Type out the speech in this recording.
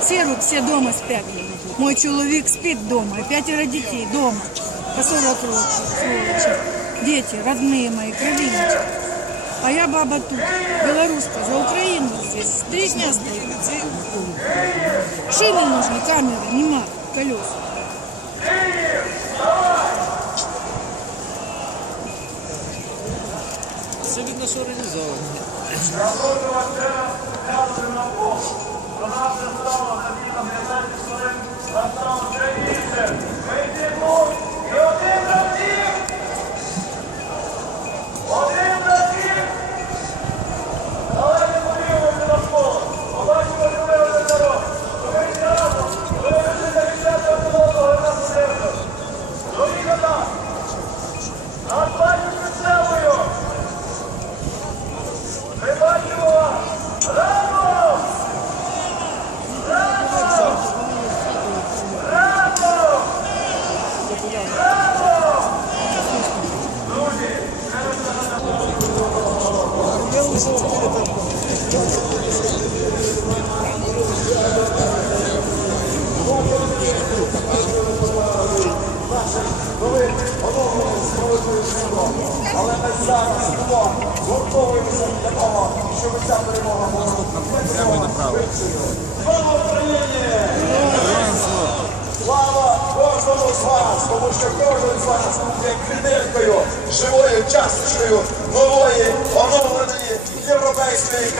Все, все дома спят. Мой чоловік спить дома, и пятеро детей дома. По 40 років, сволочі. Дети, родные мои, кровиночки. А я баба тут, белоруска, за Украину здесь. Три дня стою. Шины нужны, камеры, нема, колес. Це видно, що організовано. Але ми зараз знову гуртовуємося для того, щоб ця перемога була Слава Україні! тому що кожен з вас є клітинкою живою часточкою нової оновленої європейської